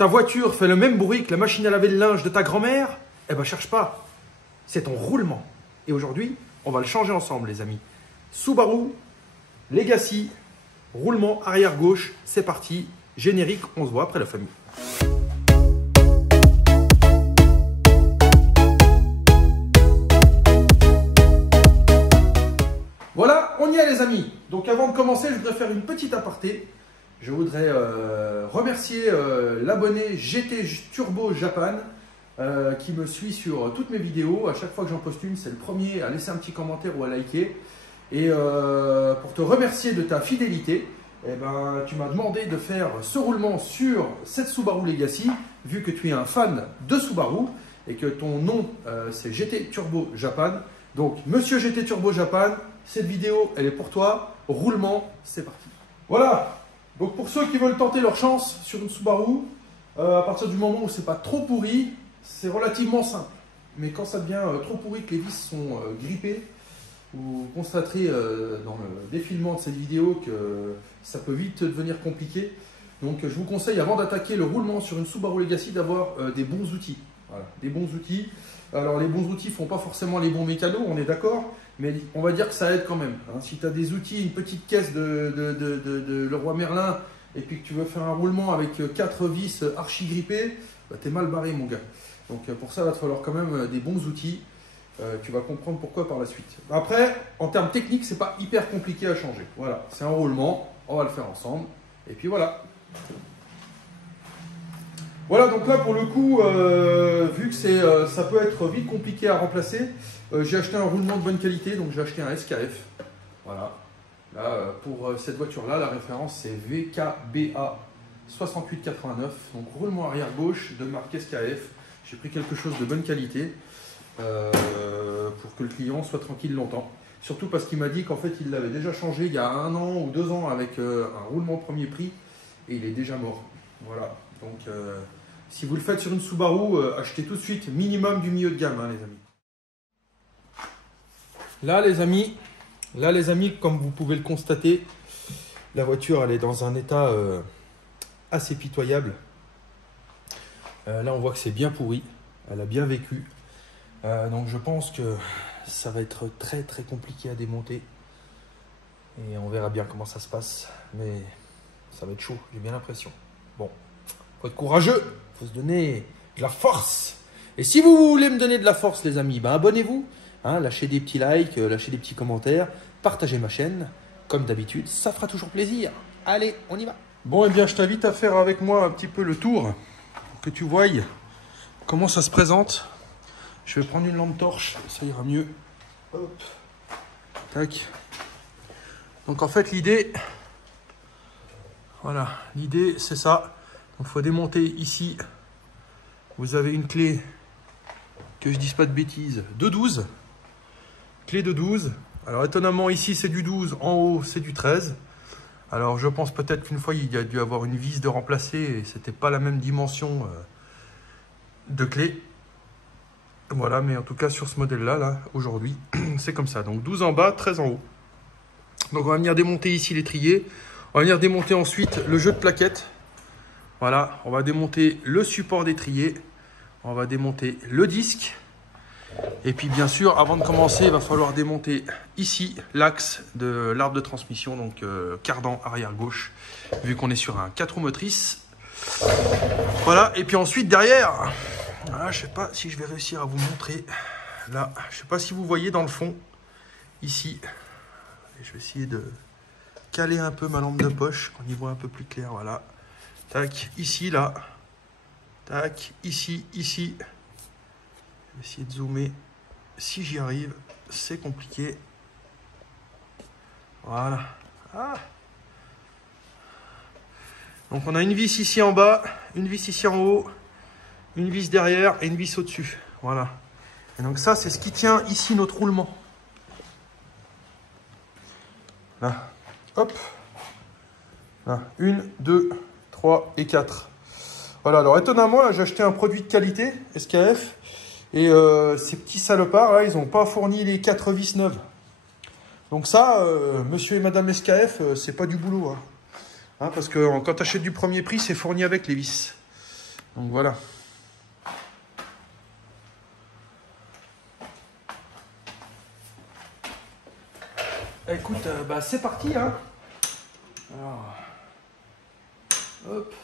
Ta voiture fait le même bruit que la machine à laver le linge de ta grand-mère? Eh ben cherche pas, c'est ton roulement. Et aujourd'hui, on va le changer ensemble les amis. Subaru Legacy, roulement arrière gauche, c'est parti. Générique, on se voit après la famille. Voilà, on y est les amis. Donc avant de commencer, je voudrais faire une petite aparté. Je voudrais remercier l'abonné GT Turbo Japan qui me suit sur toutes mes vidéos. À chaque fois que j'en poste une, c'est le premier à laisser un petit commentaire ou à liker. Et pour te remercier de ta fidélité, eh ben, tu m'as demandé de faire ce roulement sur cette Subaru Legacy, vu que tu es un fan de Subaru et que ton nom c'est GT Turbo Japan. Donc, Monsieur GT Turbo Japan, cette vidéo, elle est pour toi. Roulement, c'est parti. Voilà. Donc, pour ceux qui veulent tenter leur chance sur une Subaru, à partir du moment où c'est pas trop pourri, c'est relativement simple. Mais quand ça devient trop pourri, que les vis sont grippées, vous constaterez dans le défilement de cette vidéo que ça peut vite devenir compliqué. Donc, je vous conseille, avant d'attaquer le roulement sur une Subaru Legacy, d'avoir des bons outils. Voilà, des bons outils. Alors, les bons outils ne font pas forcément les bons mécanos, on est d'accord, mais on va dire que ça aide quand même. Hein. Si tu as des outils, une petite caisse de Leroy Merlin, et puis que tu veux faire un roulement avec 4 vis archi grippées, bah, tu es mal barré, mon gars. Donc, pour ça, il va te falloir quand même des bons outils. Tu vas comprendre pourquoi par la suite. Après, en termes techniques, c'est pas hyper compliqué à changer. Voilà, c'est un roulement, on va le faire ensemble. Et puis voilà. Voilà, donc là pour le coup, vu que ça peut être vite compliqué à remplacer, j'ai acheté un roulement de bonne qualité, donc j'ai acheté un SKF. Voilà. Là, pour cette voiture-là, la référence c'est VKBA 6889. Donc roulement arrière gauche de marque SKF. J'ai pris quelque chose de bonne qualité. Pour que le client soit tranquille longtemps. Surtout parce qu'il m'a dit qu'en fait il l'avait déjà changé il y a 1 an ou 2 ans avec un roulement premier prix et il est déjà mort. Voilà, donc si vous le faites sur une Subaru, achetez tout de suite minimum du milieu de gamme, hein, les amis. Là les amis, comme vous pouvez le constater, la voiture elle est dans un état assez pitoyable. Là on voit que c'est bien pourri, elle a bien vécu. Donc je pense que ça va être très très compliqué à démonter et on verra bien comment ça se passe, mais ça va être chaud, j'ai bien l'impression. Bon, faut être courageux, faut se donner de la force. Et si vous voulez me donner de la force les amis, ben abonnez-vous, hein, lâchez des petits likes, lâchez des petits commentaires, partagez ma chaîne, comme d'habitude, ça fera toujours plaisir. Allez, on y va. Bon, et bien je t'invite à faire avec moi un petit peu le tour pour que tu voyes comment ça se présente. Je vais prendre une lampe torche, ça ira mieux. Hop. Tac. Donc en fait l'idée, voilà, l'idée c'est ça. Donc il faut démonter ici. Vous avez une clé, que je dise pas de bêtises, de 12. Clé de 12. Alors étonnamment ici c'est du 12, en haut c'est du 13. Alors je pense peut-être qu'une fois il y a dû avoir une vis de remplacer et c'était pas la même dimension de clé. Voilà, mais en tout cas sur ce modèle-là, là, aujourd'hui, c'est comme ça. Donc 12 en bas, 13 en haut. Donc on va venir démonter ici l'étrier. On va venir démonter ensuite le jeu de plaquettes. Voilà, on va démonter le support d'étrier. On va démonter le disque. Et puis bien sûr, avant de commencer, il va falloir démonter ici l'axe de l'arbre de transmission, donc cardan arrière gauche, vu qu'on est sur un 4 roues motrices. Voilà, et puis ensuite derrière... Voilà, je ne sais pas si je vais réussir à vous montrer. Là, je ne sais pas si vous voyez dans le fond, ici. Et je vais essayer de caler un peu ma lampe de poche, qu'on y voit un peu plus clair. Voilà. Tac, ici, là. Tac, ici, ici. Je vais essayer de zoomer. Si j'y arrive, c'est compliqué. Voilà. Ah. Donc on a une vis ici en bas, une vis ici en haut. Une vis derrière et une vis au-dessus. Voilà. Et donc ça, c'est ce qui tient ici notre roulement. Là. Hop. Là. 1, 2, 3 et 4. Voilà. Alors étonnamment, là, j'ai acheté un produit de qualité, SKF. Et ces petits salopards, là, ils n'ont pas fourni les 4 vis neuves. Donc ça, monsieur et madame SKF, c'est pas du boulot. Hein. Hein, parce que quand tu achètes du premier prix, c'est fourni avec les vis. Donc voilà. Écoute, bah, c'est parti, hein. Alors, hop.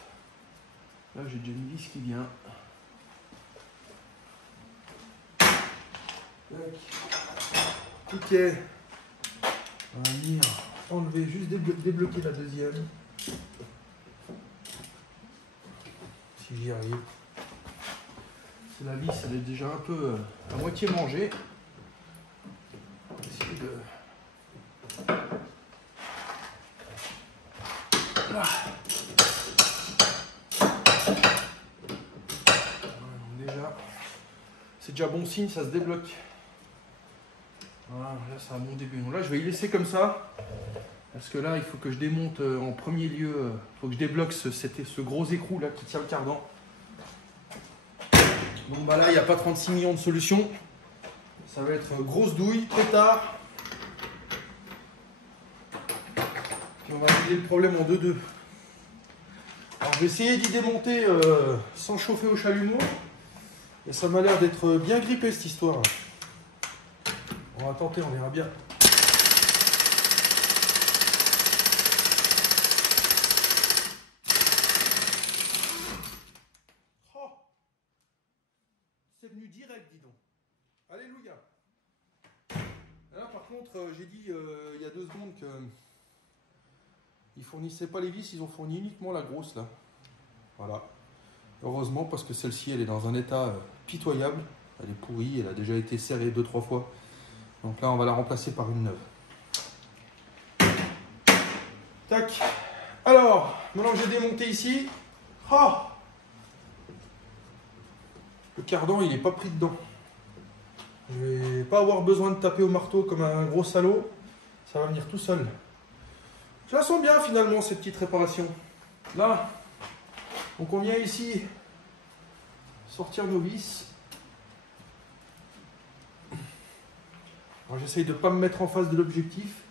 Là, j'ai déjà une vis qui vient. Ok. On va venir enlever, juste débloquer la deuxième. Si j'y arrive. La vis, elle est déjà un peu à moitié mangée. On va essayer de... Là. Déjà, c'est déjà bon signe, ça se débloque. Voilà, là c'est un bon début. Donc là je vais y laisser comme ça. Parce que là il faut que je démonte en premier lieu. Il faut que je débloque ce gros écrou là qui tient le cardan. Donc bah là il n'y a pas 36 millions de solutions. Ça va être grosse douille, pétard. Puis on va régler le problème en 2-2. Alors je vais essayer d'y démonter sans chauffer au chalumeau. Et ça m'a l'air d'être bien grippé cette histoire. On va tenter, on verra bien. Oh, c'est venu direct, dis donc. Alléluia. Là, par contre, j'ai dit il y a 2 secondes que ils fournissaient pas les vis, ils ont fourni uniquement la grosse là. Voilà. Heureusement, parce que celle-ci, elle est dans un état pitoyable. Elle est pourrie, elle a déjà été serrée 2-3 fois. Donc là, on va la remplacer par une neuve. Tac. Alors, maintenant que j'ai démonté ici, oh, le cardan, il n'est pas pris dedans. Je vais pas avoir besoin de taper au marteau comme un gros salaud. Ça va venir tout seul. Je la sens bien finalement, cette petite réparation. Là, donc on vient ici sortir nos vis. Alors j'essaye de ne pas me mettre en face de l'objectif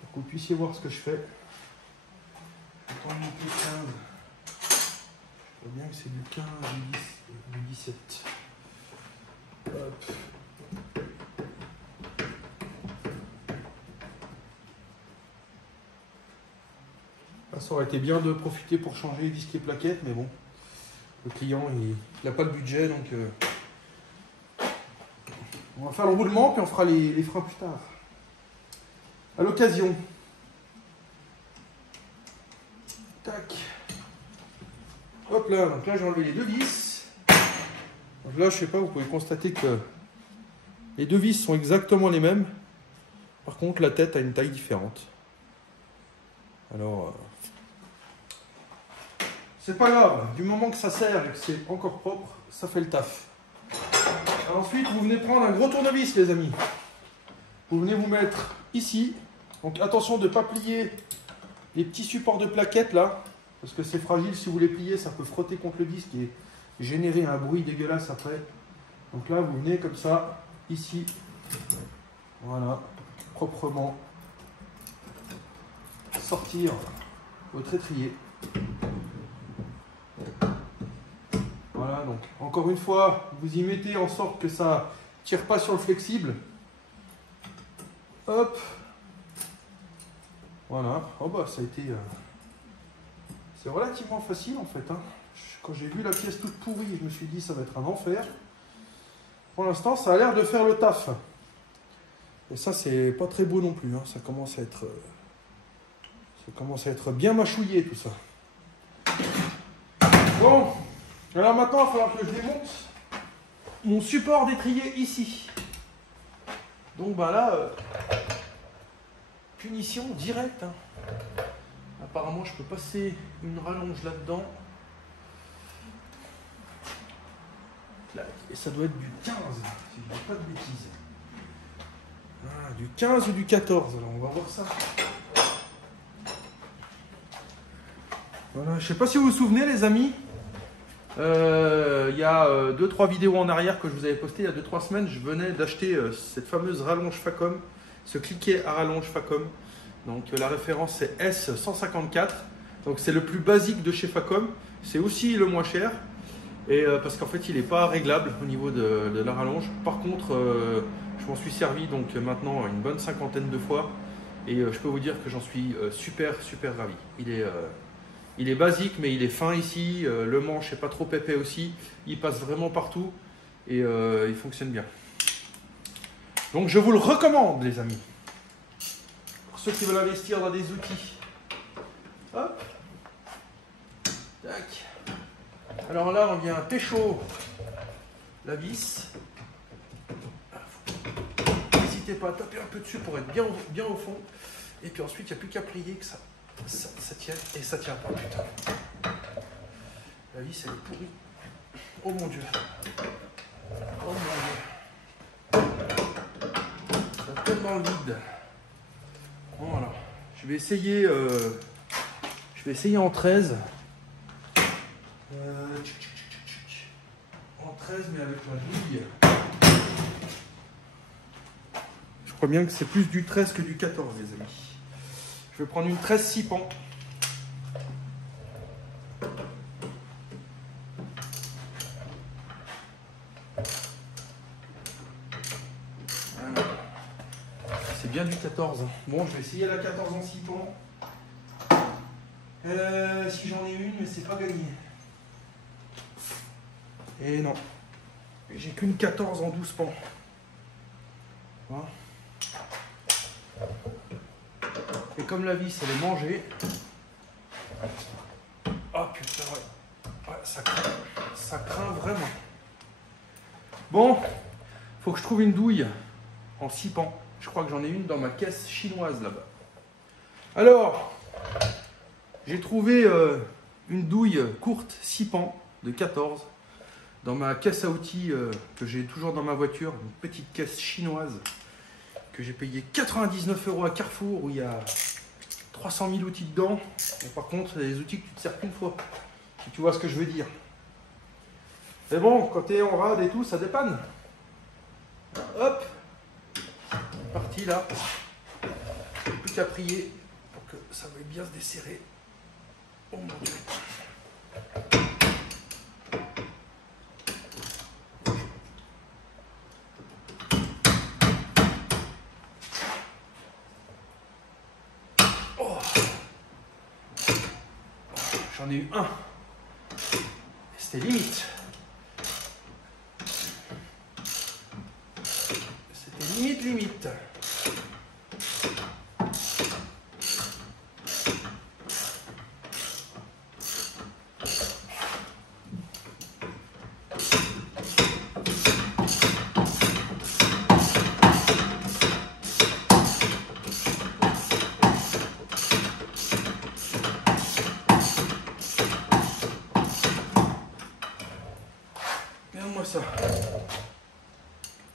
pour que vous puissiez voir ce que je fais. Je vais monter 15. Je vois bien que c'est du 15, du 17. Hop. Là, ça aurait été bien de profiter pour changer les disques et plaquettes, mais bon, le client il n'a pas le budget, donc on va faire le roulement puis on fera les freins plus tard. À l'occasion. Tac. Hop là, donc là j'ai enlevé les 2 vis. Donc là je sais pas, vous pouvez constater que les 2 vis sont exactement les mêmes. Par contre la tête a une taille différente. Alors c'est pas grave, du moment que ça sert et que c'est encore propre, ça fait le taf. Alors ensuite vous venez prendre un gros tournevis les amis. Vous venez vous mettre ici. Donc attention de ne pas plier les petits supports de plaquettes là, parce que c'est fragile, si vous les pliez, ça peut frotter contre le disque et générer un bruit dégueulasse après. Donc là, vous venez comme ça, ici, voilà, proprement, sortir votre étrier. Voilà, donc encore une fois, vous y mettez en sorte que ça ne tire pas sur le flexible. Hop. Voilà, oh bah ça a été... C'est relativement facile en fait. Hein. Quand j'ai vu la pièce toute pourrie, je me suis dit ça va être un enfer. Pour l'instant, ça a l'air de faire le taf. Et ça, c'est pas très beau non plus. Hein. Ça commence à être bien mâchouillé tout ça. Bon, alors maintenant, il va falloir que je démonte mon support d'étrier ici. Donc bah là... punition directe. Hein. Apparemment, je peux passer une rallonge là-dedans. Et ça doit être du 15, si je ne dis pas de bêtises. Ah, du 15 ou du 14, alors on va voir ça. Voilà, je ne sais pas si vous vous souvenez les amis, il y a 2-3 vidéos en arrière que je vous avais postées il y a 2-3 semaines, je venais d'acheter cette fameuse rallonge Facom, ce cliquet à rallonge Facom. Donc la référence c'est S154, donc c'est le plus basique de chez Facom, c'est aussi le moins cher. Et parce qu'en fait il n'est pas réglable au niveau de la rallonge. Par contre je m'en suis servi donc maintenant une bonne cinquantaine de fois et je peux vous dire que j'en suis super ravi. Il est basique mais il est fin ici, le manche n'est pas trop épais aussi, il passe vraiment partout et il fonctionne bien. Donc je vous le recommande les amis. Pour ceux qui veulent investir dans des outils. Hop. Tac. Alors là on vient pécho la vis. N'hésitez pas à taper un peu dessus pour être bien au fond. Et puis ensuite il n'y a plus qu'à plier que ça tienne. Et ça tient pas, putain. La vis elle est pourrie. Oh mon dieu. Oh mon dieu. Ça a tellement le vide. Voilà. Je vais essayer en 13. En 13 mais avec la douille. Je crois bien que c'est plus du 13 que du 14 les amis. Je vais prendre une 13 6 pans. C'est bien du 14. Bon, je vais essayer la 14 en 6 pans. Si j'en ai une, mais c'est pas gagné. Et non. J'ai qu'une 14 en 12 pans. Voilà. Et comme la vis elle est mangée. Ah putain, ouais, ça craint vraiment. Bon, faut que je trouve une douille en 6 pans. Je crois que j'en ai une dans ma caisse chinoise là-bas. Alors, j'ai trouvé une douille courte 6 pans de 14 dans ma caisse à outils que j'ai toujours dans ma voiture. Une petite caisse chinoise que j'ai payé 99 € à Carrefour où il y a 300 000 outils dedans. Et par contre, c'est des outils que tu te sers qu'une fois. Si tu vois ce que je veux dire. Mais bon, quand tu es en rade et tout, ça dépanne. Hop, c'est parti là. Plus qu'à prier pour que ça veuille bien se desserrer. Oh mon dieu. J'en ai eu un. C'était limite. C'était limite. Regarde-moi ça.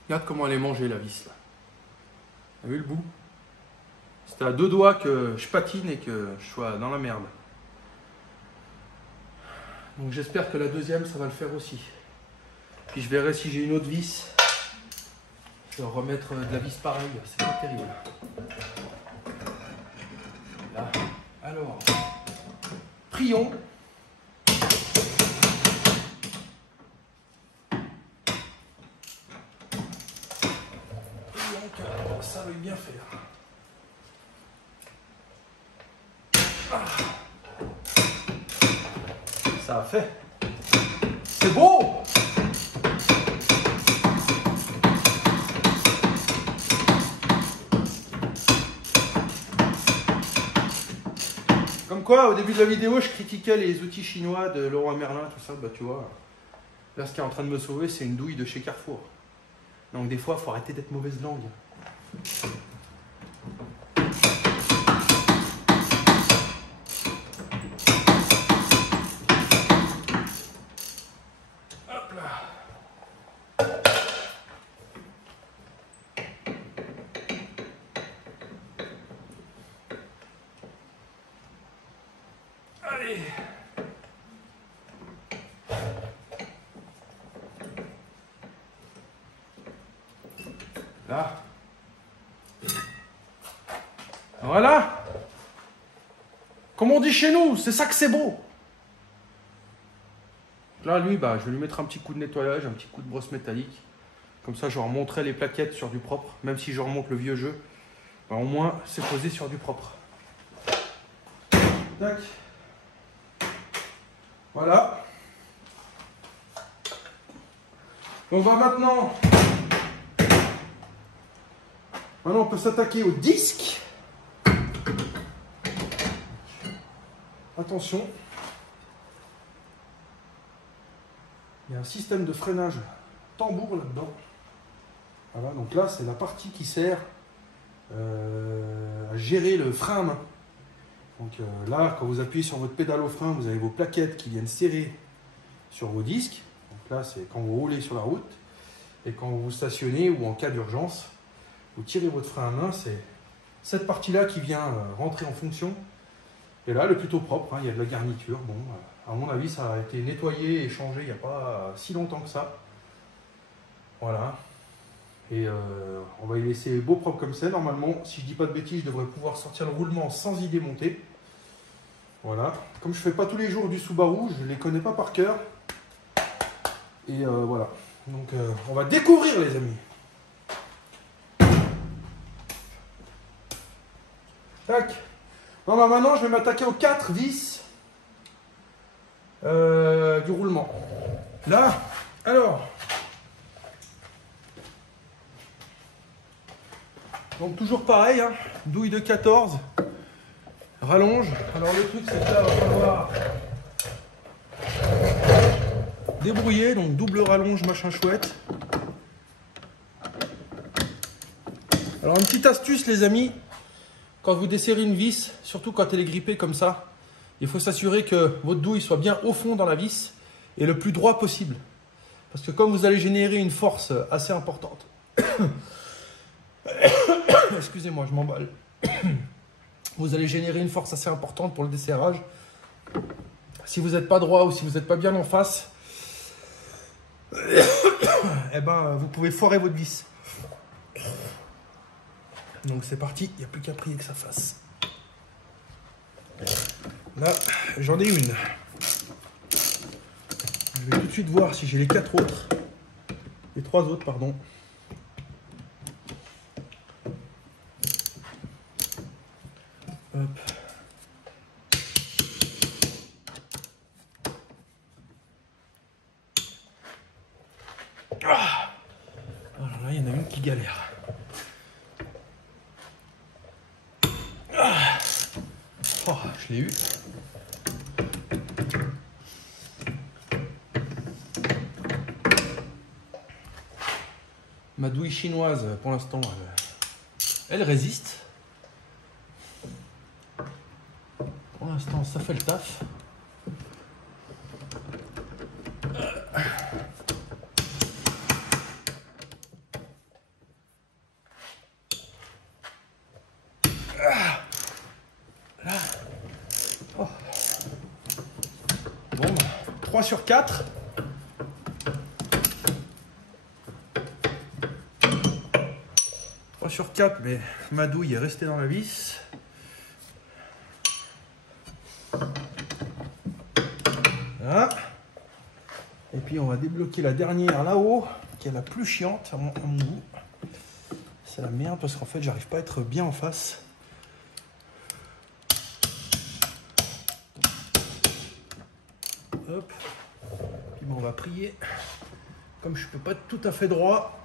Regarde comment elle est mangée la vis là. T'as vu le bout? C'était à 2 doigts que je patine et que je sois dans la merde. Donc j'espère que la deuxième ça va le faire aussi. Puis je verrai si j'ai une autre vis. Je vais remettre de la vis pareille, c'est pas terrible. Là. Alors, prions. Ça veut bien faire. Ah. Ça a fait. C'est beau. Comme quoi, au début de la vidéo, je critiquais les outils chinois de Leroy Merlin, tout ça. Bah tu vois, là ce qui est en train de me sauver, c'est une douille de chez Carrefour. Donc des fois, il faut arrêter d'être mauvaise langue. Hop là. Allez. Là. Voilà. Comme on dit chez nous, c'est ça que c'est beau. Là, lui, bah, je vais lui mettre un petit coup de nettoyage, un petit coup de brosse métallique. Comme ça, je remonterai les plaquettes sur du propre. Même si je remonte le vieux jeu, bah, au moins, c'est posé sur du propre. Tac. Voilà. Donc bah, maintenant, on peut s'attaquer au disque. Attention. Il y a un système de freinage tambour là-dedans. Voilà, donc là, c'est la partie qui sert à gérer le frein à main. Donc là, quand vous appuyez sur votre pédale au frein, vous avez vos plaquettes qui viennent serrer sur vos disques. Donc là, c'est quand vous roulez sur la route. Et quand vous stationnez ou en cas d'urgence, vous tirez votre frein à main. C'est cette partie-là qui vient rentrer en fonction. Et là, elle est plutôt propre, hein, il y a de la garniture. Bon, à mon avis, ça a été nettoyé et changé il n'y a pas si longtemps que ça. Voilà. Et on va y laisser beau propre comme c'est. Normalement, si je dis pas de bêtises, je devrais pouvoir sortir le roulement sans y démonter. Voilà. Comme je fais pas tous les jours du Subaru, je les connais pas par cœur. Et voilà. Donc on va découvrir, les amis. Tac. Bon, bah, maintenant, je vais m'attaquer aux 4 vis du roulement. Là, alors. Donc toujours pareil, hein, douille de 14, rallonge. Alors le truc, c'est que là, il va falloir débrouiller, donc double rallonge, machin chouette. Alors une petite astuce, les amis, quand vous desserrez une vis, surtout quand elle est grippée comme ça, il faut s'assurer que votre douille soit bien au fond dans la vis et le plus droit possible. Parce que comme vous allez générer une force assez importante, excusez-moi, je m'emballe. Vous allez générer une force assez importante pour le desserrage. Si vous n'êtes pas droit ou si vous n'êtes pas bien en face, eh ben, vous pouvez foirer votre vis. Donc c'est parti, il n'y a plus qu'à prier que ça fasse. Là, j'en ai une. Je vais tout de suite voir si j'ai les 4 autres. Les 3 autres, pardon. Hop. Ah. Alors là, il y en a une qui galère. Ah. Oh, je l'ai eu. Ma douille chinoise, pour l'instant, elle résiste. Pour l'instant, ça fait le taf. Là. Oh. Bon, 3 sur 4. Sur 4, mais ma douille est restée dans la vis. Voilà. Et puis on va débloquer la dernière là-haut, qui est la plus chiante à mon goût. C'est la merde parce qu'en fait j'arrive pas à être bien en face. Hop. Puis bon, on va prier. Comme je peux pas être tout à fait droit.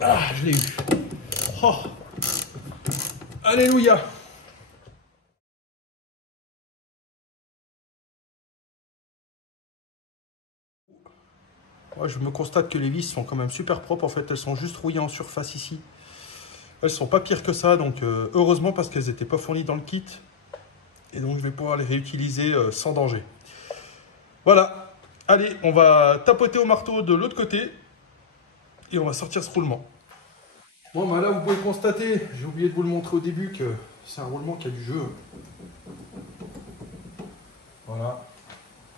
Ah, je l'ai eu. Oh. Alléluia. Ouais, je me constate que les vis sont quand même super propres. En fait, elles sont juste rouillées en surface ici. Elles sont pas pires que ça. Donc, heureusement parce qu'elles n'étaient pas fournies dans le kit. Et donc, je vais pouvoir les réutiliser sans danger. Voilà. Allez, on va tapoter au marteau de l'autre côté. Et on va sortir ce roulement. Bon, bah là, vous pouvez constater, j'ai oublié de vous le montrer au début, que c'est un roulement qui a du jeu. Voilà.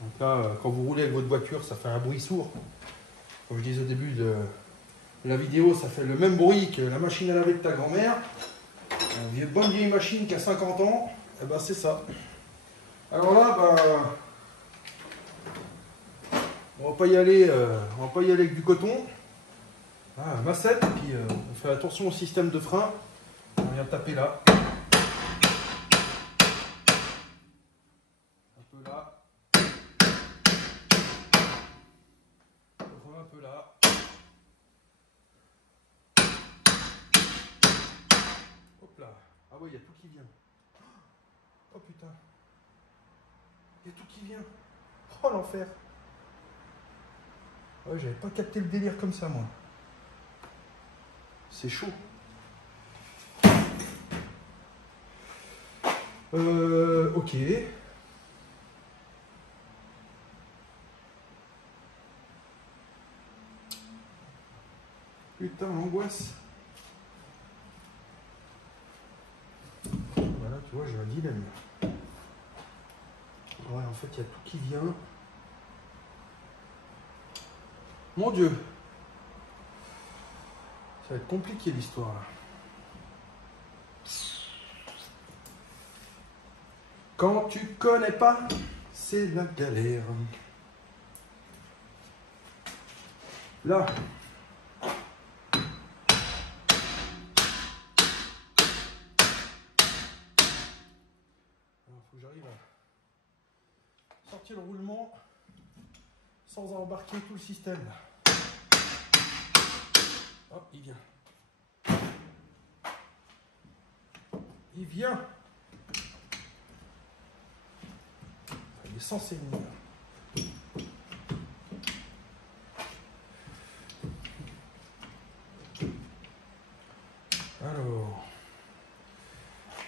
Donc là, quand vous roulez avec votre voiture, ça fait un bruit sourd. Comme je disais au début de la vidéo, ça fait le même bruit que la machine à laver de ta grand-mère. Une bonne vieille machine qui a 50 ans, et ben c'est ça. Alors là, bah, On va pas y aller avec du coton. Ah, massette, et puis on fait attention au système de frein. On vient taper là. Un peu là. Un peu là. Hop là. Ah ouais, il y a tout qui vient. Oh putain. Il y a tout qui vient. Oh l'enfer. Ouais, j'avais pas capté le délire comme ça, moi. C'est chaud. Ok. Putain, l'angoisse. Voilà, tu vois, j'ai un dilemme. Ouais, en fait, il y a tout qui vient. Mon Dieu. Ça va être compliqué, l'histoire, là. Quand tu connais pas, c'est la galère. Là. Il faut que j'arrive à sortir le roulement sans embarquer tout le système. Oh, il vient. Il vient. Il est censé venir. Alors,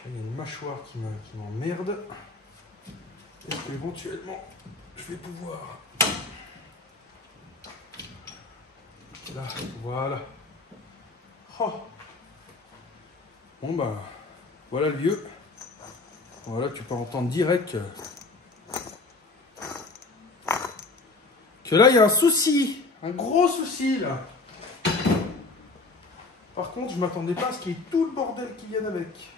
il y a une mâchoire qui m'emmerde. Est-ce que éventuellement je vais pouvoir... Là, voilà. Oh. Bon bah, voilà le vieux. Voilà, tu peux entendre direct que là il y a un souci, un gros souci là. Par contre, je m'attendais pas à ce qu'il y ait tout le bordel qui vienne avec.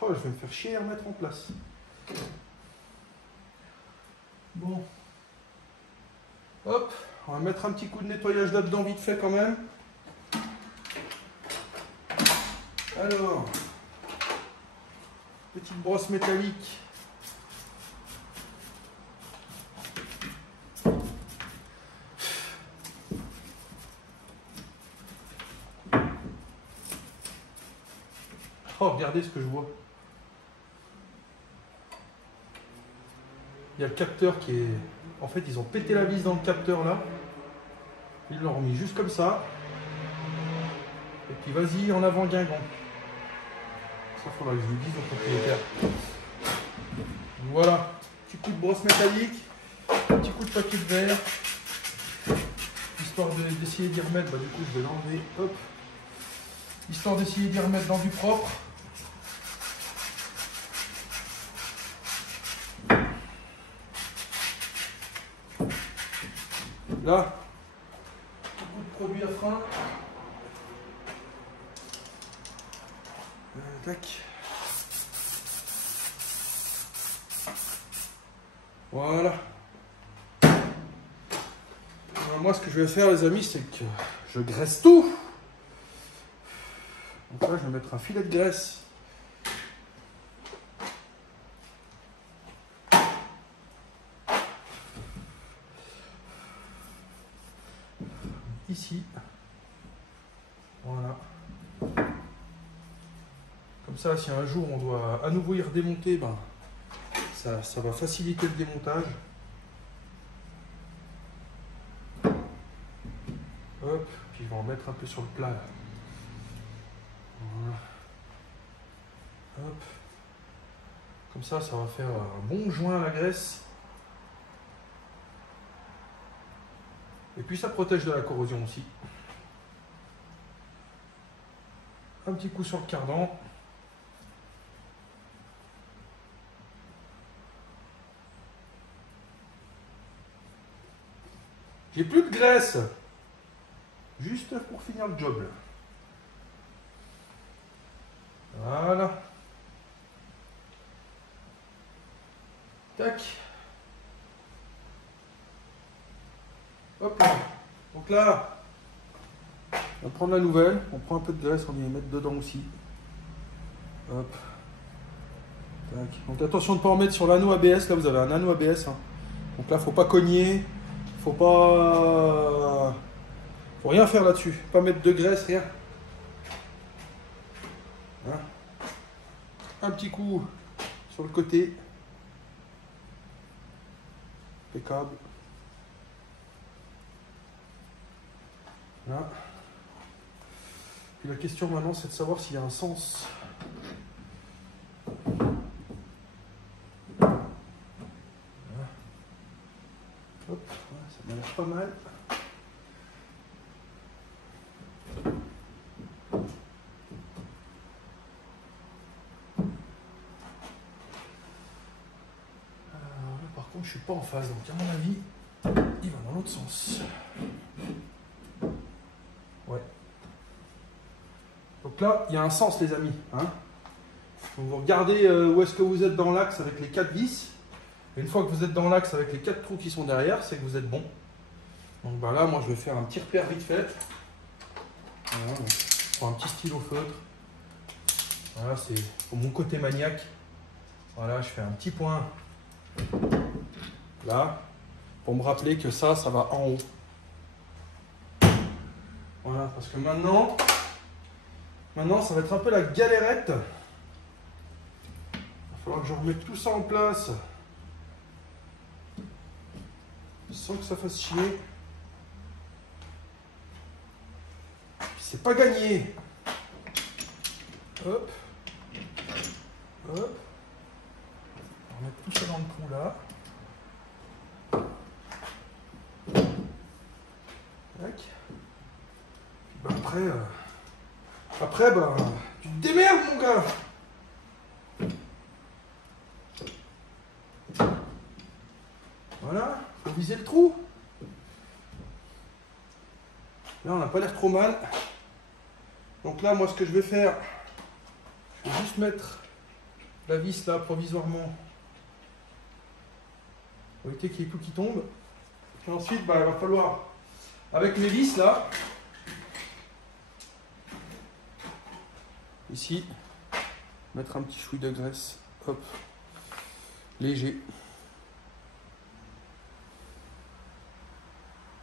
Oh, je vais me faire chier à remettre en place. Bon. Hop, on va mettre un petit coup de nettoyage là-dedans vite fait quand même. Alors, petite brosse métallique. Oh, regardez ce que je vois. Il y a le capteur qui est... En fait, ils ont pété la vis dans le capteur là. Ils l'ont remis juste comme ça. Et puis vas-y, en avant Guingamp. Ça, faudra que je lui dise au propriétaire. Voilà. Petit coup de brosse métallique. Petit coup de papier de verre. Histoire d'essayer d'y remettre. Bah, du coup, je vais l'enlever. Hop. Histoire d'essayer d'y remettre dans du propre. Là, beaucoup de produits à frein. Tac. Voilà. Alors moi, ce que je vais faire, les amis, c'est que je graisse tout. Donc là, je vais mettre un filet de graisse. Ici. Voilà. Comme ça, si un jour on doit à nouveau y redémonter, ben, ça va faciliter le démontage. Hop, puis je vais en mettre un peu sur le plat. Là. Voilà. Hop. Comme ça va faire un bon joint à la graisse. Et puis ça protège de la corrosion aussi. Un petit coup sur le cardan. J'ai plus de graisse. Juste pour finir le job. Voilà. Tac. Hop là. Donc là, on va prendre la nouvelle. On prend un peu de graisse, on va y mettre dedans aussi. Hop. Tac. Donc attention de ne pas en mettre sur l'anneau ABS. Là, vous avez un anneau ABS. Hein. Donc là, faut pas cogner. Faut pas... Faut rien faire là-dessus. Pas mettre de graisse, rien. Hein. Un petit coup sur le côté. Impeccable. Là. Puis la question maintenant, c'est de savoir s'il y a un sens. Voilà. Hop, ça m'a l'air pas mal. Par contre, je suis pas en phase, donc à mon avis, il va dans l'autre sens. Ouais. Donc là, il y a un sens, les amis. Hein. Donc vous regardez où est-ce que vous êtes dans l'axe avec les 4 vis. Et une fois que vous êtes dans l'axe avec les 4 trous qui sont derrière, c'est que vous êtes bon. Donc ben là, moi, je vais faire un petit repère vite fait. Voilà, je prends un petit stylo feutre. Voilà, c'est pour mon côté maniaque. Voilà, je fais un petit point là, pour me rappeler que ça va en haut. Voilà, parce que maintenant, ça va être un peu la galérette. Il va falloir que je remette tout ça en place sans que ça fasse chier. C'est pas gagné. Hop. Hop. On va mettre tout ça dans le trou là. Tac. Puis bah après, bah, tu te démerdes, mon gars. Voilà, faut viser le trou. Là, on n'a pas l'air trop mal. Donc là, moi, ce que je vais faire, je vais juste mettre la vis là provisoirement pour éviter qu'il y ait tout qui tombe. Et ensuite, bah, il va falloir, avec les vis là, ici, mettre un petit chouï de graisse, hop, léger.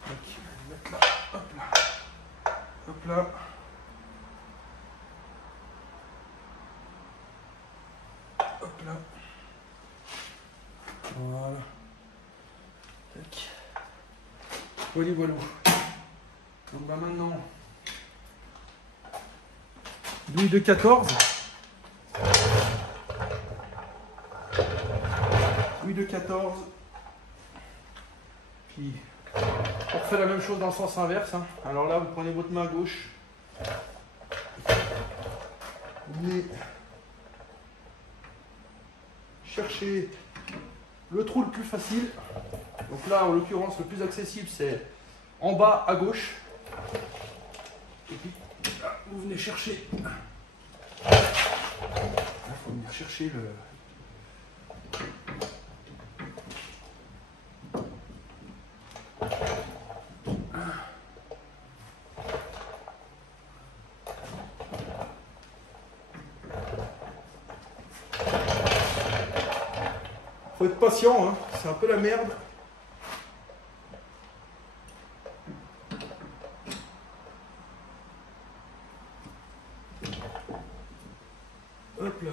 Donc, mettre là, hop là, hop là. Hop là. Voilà. Tac. Voilà, voilà. Donc bah maintenant, douille de 14. Douille de 14. Puis on refait la même chose dans le sens inverse. Hein. Alors là, vous prenez votre main gauche. Vous venez chercher le trou le plus facile. Donc là, en l'occurrence, le plus accessible, c'est en bas à gauche. Et puis, là, vous venez chercher. Il faut venir chercher le... Faut être patient, hein. C'est un peu la merde. Hop là.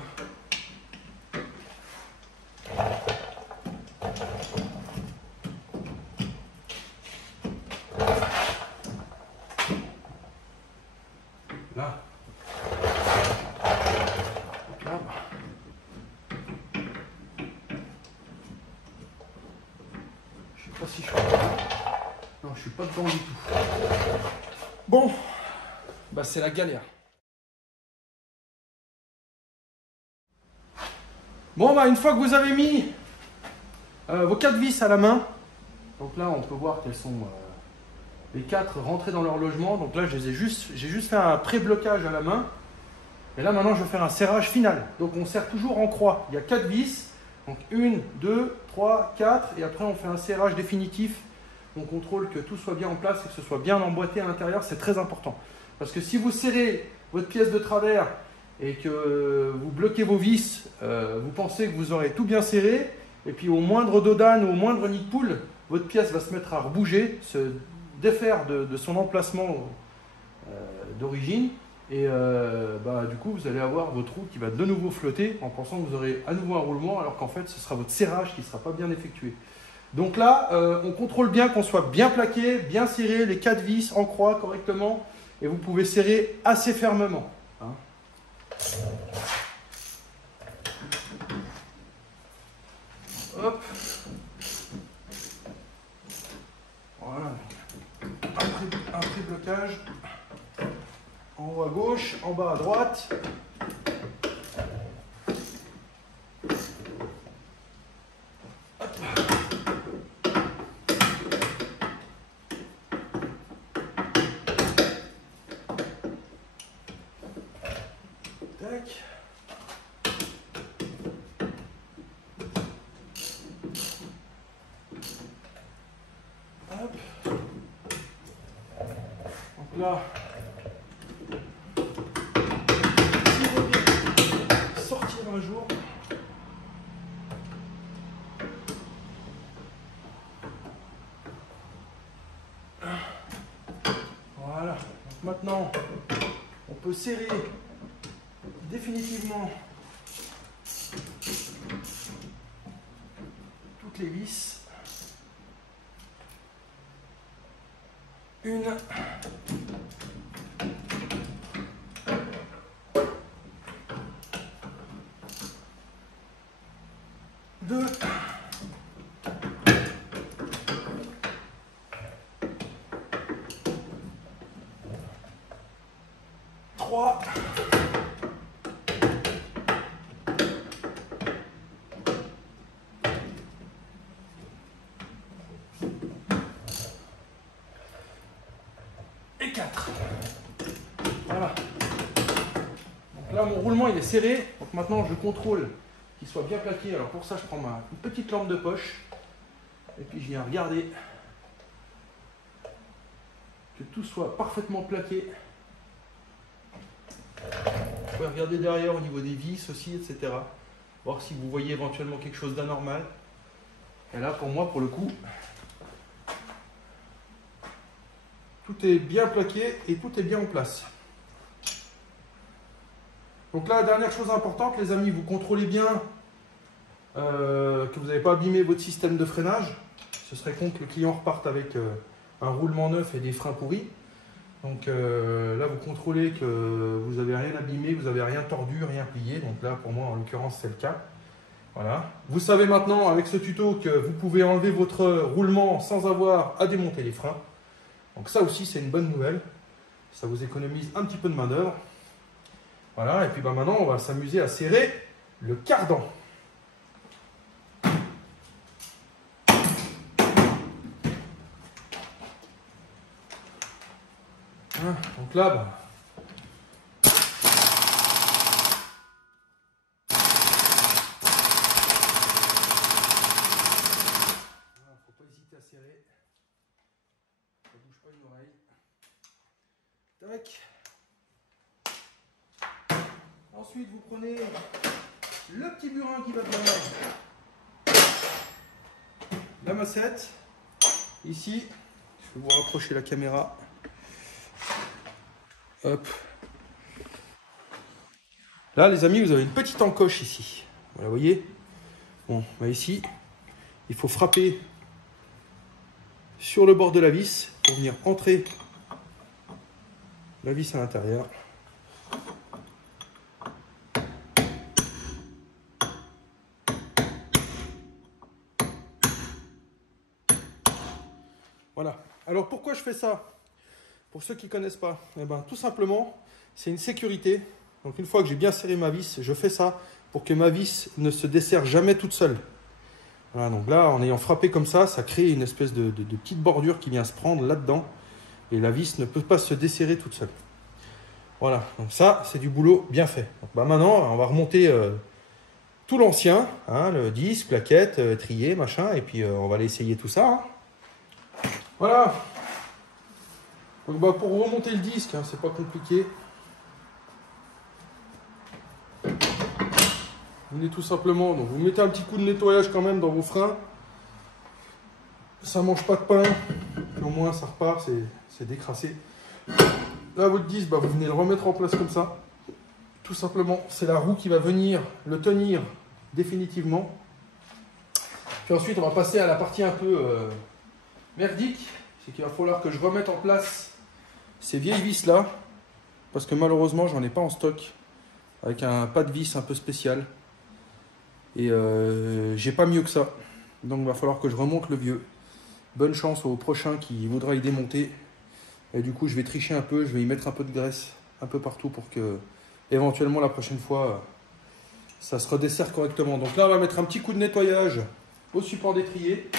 Là. Hop là. Je sais pas si je suis... Non, je suis pas dedans du tout. Bon, bah c'est la galère. Bon, bah une fois que vous avez mis vos 4 vis à la main, donc là on peut voir qu'elles sont les 4 rentrées dans leur logement. Donc là j'ai juste fait un pré-blocage à la main. Et là maintenant je vais faire un serrage final. Donc on serre toujours en croix. Il y a 4 vis. Donc 1, 2, 3, 4. Et après on fait un serrage définitif on contrôle que tout soit bien en place et que ce soit bien emboîté à l'intérieur, c'est très important. Parce que si vous serrez votre pièce de travers et que vous bloquez vos vis, vous pensez que vous aurez tout bien serré, et puis au moindre dos d'âne ou au moindre nid de poule, votre pièce va se mettre à rebouger, se défaire de son emplacement d'origine, et du coup vous allez avoir votre roue qui va de nouveau flotter en pensant que vous aurez à nouveau un roulement, alors qu'en fait ce sera votre serrage qui ne sera pas bien effectué. Donc là, on contrôle bien qu'on soit bien plaqué, bien serré, les 4 vis en croix correctement, et vous pouvez serrer assez fermement. Hein. Hop. Voilà. Un pré-blocage. En haut à gauche, en bas à droite. Hop. Tac. Hop. Donc là, sortir un jour. Voilà. Donc maintenant, on peut serrer définitivement toutes les vis. Une. Deux. Trois. Et 4. Voilà. Donc là, mon roulement il est serré. Donc maintenant, je contrôle qu'il soit bien plaqué. Alors pour ça, je prends une petite lampe de poche. Et puis je viens regarder que tout soit parfaitement plaqué. Vous pouvez regarder derrière au niveau des vis aussi, etc. Voir si vous voyez éventuellement quelque chose d'anormal. Et là, pour moi, pour le coup, tout est bien plaqué et tout est bien en place. Donc là, la dernière chose importante, les amis, vous contrôlez bien que vous n'avez pas abîmé votre système de freinage. Ce serait con que le client reparte avec un roulement neuf et des freins pourris. Donc là, vous contrôlez que vous n'avez rien abîmé, vous n'avez rien tordu, rien plié. Donc là, pour moi, en l'occurrence, c'est le cas. Voilà. Vous savez maintenant, avec ce tuto, que vous pouvez enlever votre roulement sans avoir à démonter les freins. Donc ça aussi, c'est une bonne nouvelle. Ça vous économise un petit peu de main d'œuvre. Voilà. Et puis maintenant, on va s'amuser à serrer le cardan. Donc là, faut pas hésiter à serrer. Ça bouge pas une oreille. Tac. Ensuite, vous prenez le petit burin qui va bien. La massette. Ici, je vais vous rapprocher la caméra. Hop. Là, les amis, vous avez une petite encoche ici. Voilà, vous voyez. Bon, ici, il faut frapper sur le bord de la vis pour venir entrer la vis à l'intérieur. Voilà. Alors, pourquoi je fais ça ? Pour ceux qui ne connaissent pas, eh ben, tout simplement, c'est une sécurité. Donc une fois que j'ai bien serré ma vis, je fais ça pour que ma vis ne se desserre jamais toute seule. Voilà, donc là, en ayant frappé comme ça crée une espèce de petite bordure qui vient se prendre là-dedans. Et la vis ne peut pas se desserrer toute seule. Voilà, donc ça, c'est du boulot bien fait. Donc, maintenant, on va remonter tout l'ancien, hein, le disque, plaquette, trier, machin, et puis on va aller essayer tout ça. Hein. Voilà. Donc bah, pour remonter le disque, hein, c'est pas compliqué. Vous venez tout simplement, donc vous mettez un petit coup de nettoyage quand même dans vos freins. Ça mange pas de pain, puis au moins ça repart, c'est décrassé. Là votre disque, bah, vous venez le remettre en place comme ça. Tout simplement, c'est la roue qui va venir le tenir définitivement. Puis ensuite, on va passer à la partie un peu merdique. C'est qu'il va falloir que je remette en place ces vieilles vis là. Parce que malheureusement, j'en ai pas en stock. Avec un pas de vis un peu spécial. Et j'ai pas mieux que ça. Donc il va falloir que je remonte le vieux. Bonne chance au prochain qui voudra y démonter. Et du coup, je vais tricher un peu. Je vais y mettre un peu de graisse un peu partout pour que, éventuellement, la prochaine fois, ça se redessert correctement. Donc là, on va mettre un petit coup de nettoyage au support d'étrier.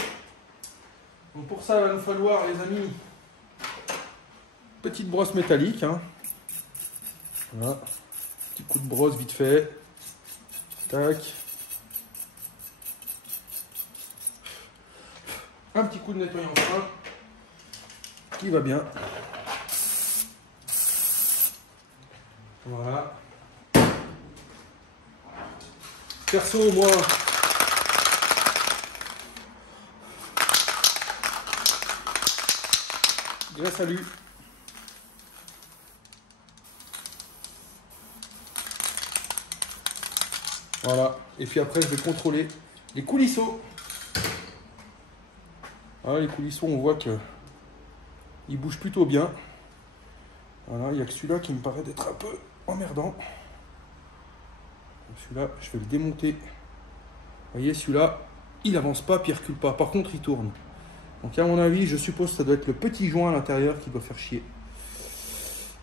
Donc pour ça, il va nous falloir, les amis, petite brosse métallique. Hein. Voilà. Petit coup de brosse vite fait. Tac. Un petit coup de nettoyant fin qui va bien. Voilà. Perso, moi, bien salut. Voilà. Et puis après, je vais contrôler les coulisseaux. Voilà, les coulisseaux, on voit que ils bougent plutôt bien. Voilà, il n'y a que celui-là qui me paraît d'être un peu emmerdant. Celui-là, je vais le démonter. Vous voyez, celui-là, il avance pas, puis il recule pas. Par contre, il tourne. Donc, à mon avis, je suppose que ça doit être le petit joint à l'intérieur qui doit faire chier.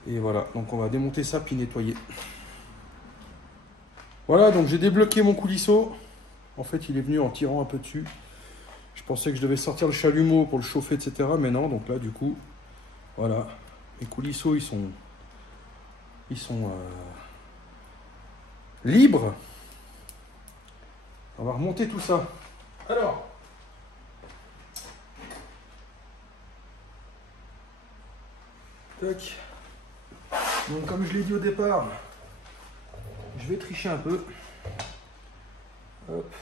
Et voilà, donc on va démonter ça, puis nettoyer. Voilà, donc j'ai débloqué mon coulisseau. En fait, il est venu en tirant un peu dessus. Je pensais que je devais sortir le chalumeau pour le chauffer, etc. Mais non, donc là, du coup, voilà. Les coulisseaux, ils sont libres. On va remonter tout ça. Alors, tac. Donc, comme je l'ai dit au départ, je vais tricher un peu. Hop.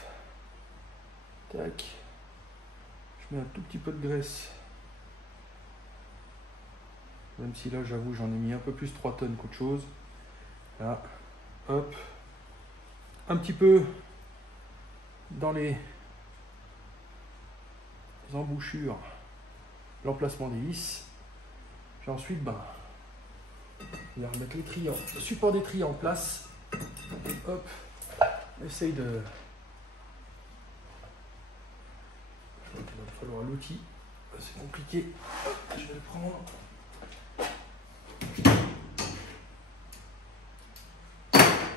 Tac. Je mets un tout petit peu de graisse. Même si là, j'avoue, j'en ai mis un peu plus 3 tonnes qu'autre chose. Là. Hop. Un petit peu dans les embouchures, l'emplacement des vis. Puis ensuite, ben, on va remettre les triants, le support des triants en place. Hop. On essaye de... Il va falloir l'outil. C'est compliqué. Hop, je vais le prendre.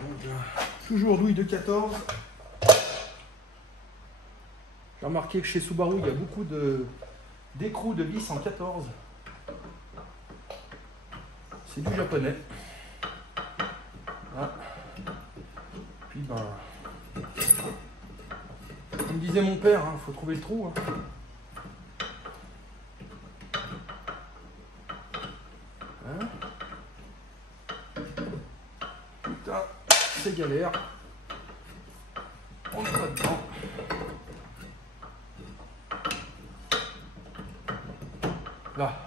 Donc, toujours douille de 14. J'ai remarqué que chez Subaru, il y a beaucoup d'écrous de vis en 14. C'est du japonais. Voilà. Puis ben, comme disait mon père, il faut trouver le trou. Hein. Hein. Putain, c'est galère. On n'est pas dedans. Là.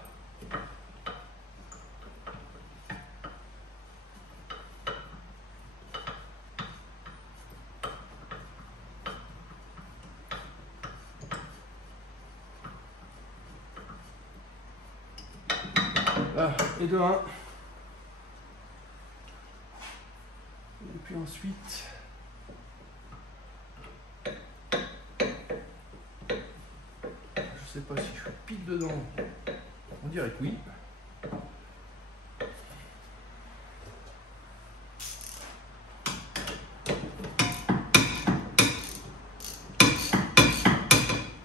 Là, et de 1. Et puis ensuite, je sais pas si je suis pile dedans. On dirait que oui.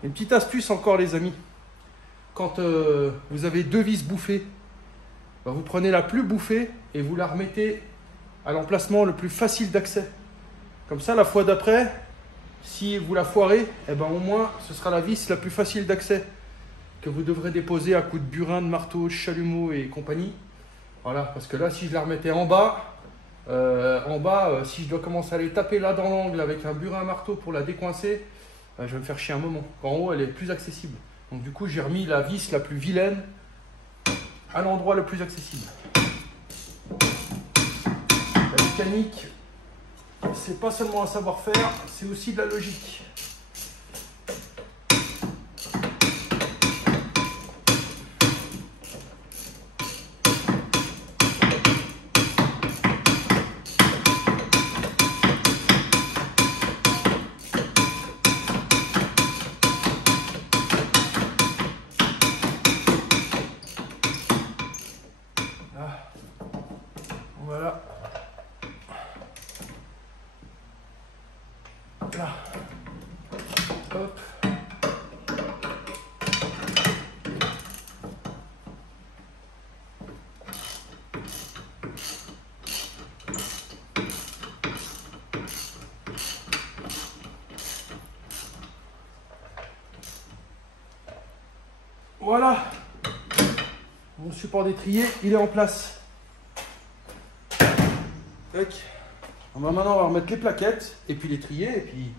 Une petite astuce encore, les amis. Quand vous avez 2 vis bouffées, ben vous prenez la plus bouffée et vous la remettez à l'emplacement le plus facile d'accès. Comme ça, la fois d'après, si vous la foirez, eh ben au moins, ce sera la vis la plus facile d'accès. que vous devrez déposer à coups de burin, de marteau, de chalumeau et compagnie. Voilà, parce que là, si je la remettais en bas, si je dois commencer à les taper là dans l'angle avec un burin à marteau pour la décoincer, je vais me faire chier un moment. En haut, elle est plus accessible. Donc du coup, j'ai remis la vis la plus vilaine à l'endroit le plus accessible. La mécanique, c'est pas seulement un savoir-faire, c'est aussi de la logique. Voilà. Là. Hop. Voilà. Mon support d'étrier, il est en place. Tac. Maintenant, on va remettre les plaquettes, et puis l'étrier, et puis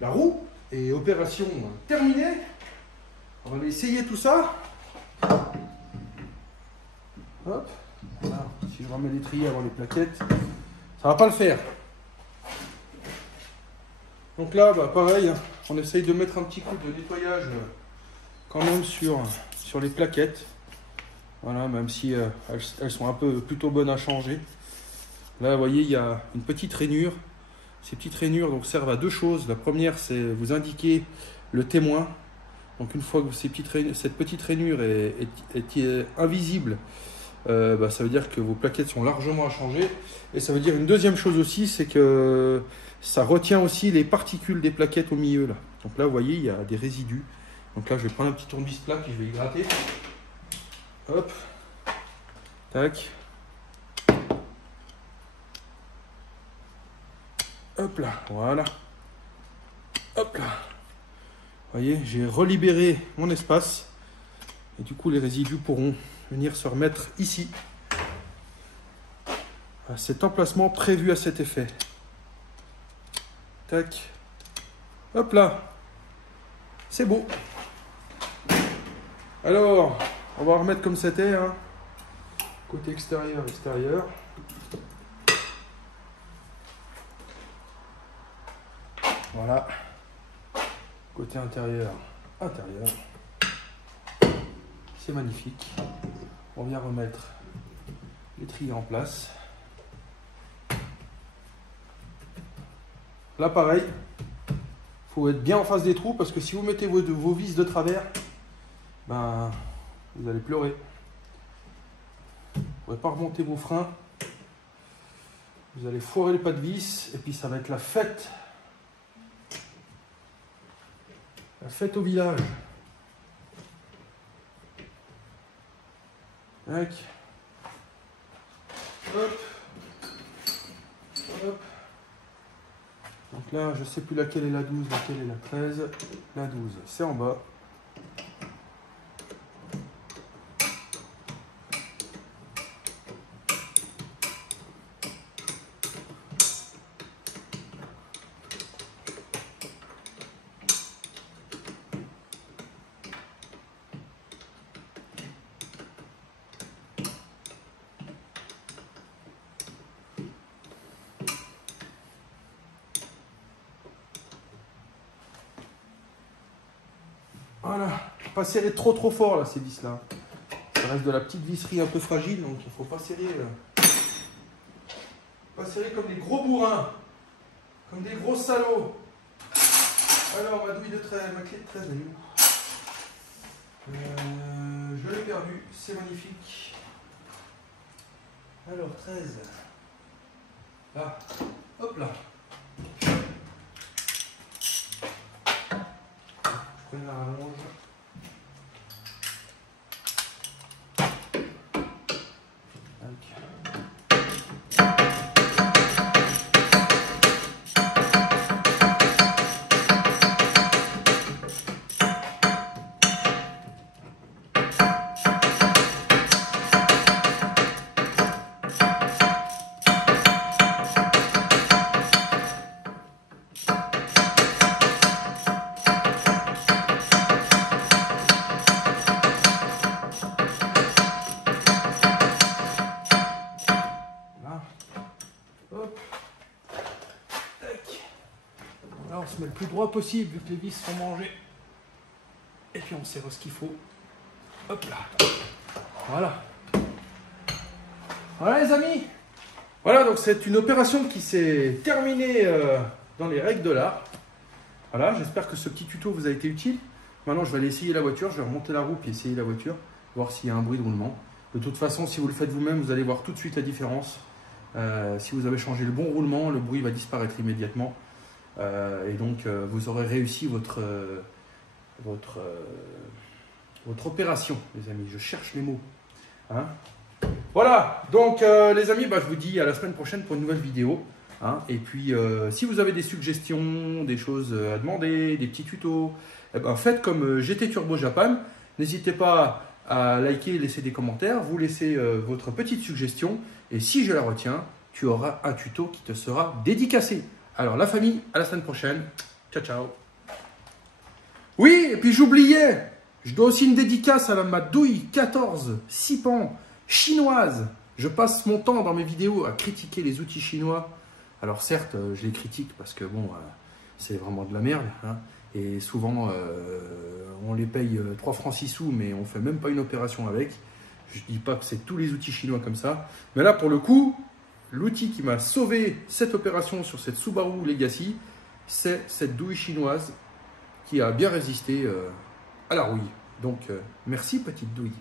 la roue. Et opération terminée. On va essayer tout ça. Hop. Voilà. Si je remets l'étrier avant les plaquettes, ça va pas le faire. Donc là, bah, pareil, on essaye de mettre un petit coup de nettoyage quand même sur les plaquettes. Voilà, même si elles sont un peu plutôt bonnes à changer. Là, vous voyez, il y a une petite rainure. Ces petites rainures donc, servent à deux choses. La première, c'est vous indiquer le témoin. Donc, une fois que cette petite rainure est invisible, bah, ça veut dire que vos plaquettes sont largement à changer. Et ça veut dire une deuxième chose aussi, c'est que ça retient aussi les particules des plaquettes au milieu. Là. Donc là, vous voyez, il y a des résidus. Donc là, je vais prendre un petit tournevis plat et je vais y gratter. Hop. Tac. Hop là, voilà. Hop là. Vous voyez, j'ai relibéré mon espace. Et du coup, les résidus pourront venir se remettre ici. À cet emplacement prévu à cet effet. Tac. Hop là. C'est beau. Alors, on va remettre comme c'était. Hein. Côté extérieur, extérieur. Voilà. Côté intérieur, intérieur. C'est magnifique. On vient remettre l'étrier en place. Là, pareil. Il faut être bien en face des trous parce que si vous mettez vos vis de travers, ben, vous allez pleurer. Vous ne pourrez pas remonter vos freins. Vous allez foirer les pas de vis et puis ça va être la fête. La fête au village. Tac. Hop. Hop. Donc là, je ne sais plus laquelle est la 12, laquelle est la 13. La 12, c'est en bas. Voilà, pas serrer trop fort là ces vis là. Ça reste de la petite visserie un peu fragile, donc il ne faut pas serrer. Pas serrer comme des gros bourrins, comme des gros salauds. Alors ma douille de 13, ma clé de 13 elle est où? Je l'ai perdue, c'est magnifique. Alors 13. Là, hop là. Je prends la rallonge. plus droit possible, vu que les vis sont mangées. Et puis on serre ce qu'il faut. Hop là. Voilà. Voilà les amis. Voilà, donc c'est une opération qui s'est terminée dans les règles de l'art. Voilà, j'espère que ce petit tuto vous a été utile. Maintenant, je vais aller essayer la voiture. Je vais remonter la roue et essayer la voiture. Voir s'il y a un bruit de roulement. De toute façon, si vous le faites vous-même, vous allez voir tout de suite la différence. Si vous avez changé le bon roulement, le bruit va disparaître immédiatement. Et donc, vous aurez réussi votre opération, les amis. Je cherche les mots. Hein? Voilà, donc les amis, je vous dis à la semaine prochaine pour une nouvelle vidéo. Hein? Et puis, si vous avez des suggestions, des choses à demander, des petits tutos, faites comme GT Turbo Japan. N'hésitez pas à liker, laisser des commentaires, vous laissez votre petite suggestion. Et si je la retiens, tu auras un tuto qui te sera dédicacé. Alors la famille, à la semaine prochaine. Ciao, ciao. Oui, et puis j'oubliais, je dois aussi une dédicace à ma douille 14 Sipan chinoise. Je passe mon temps dans mes vidéos à critiquer les outils chinois. Alors certes, je les critique parce que bon, c'est vraiment de la merde. Hein. Et souvent, on les paye 3 francs 6 sous, mais on ne fait même pas une opération avec. Je ne dis pas que c'est tous les outils chinois comme ça. Mais là, pour le coup, l'outil qui m'a sauvé cette opération sur cette Subaru Legacy, c'est cette douille chinoise qui a bien résisté à la rouille. Donc, merci petite douille.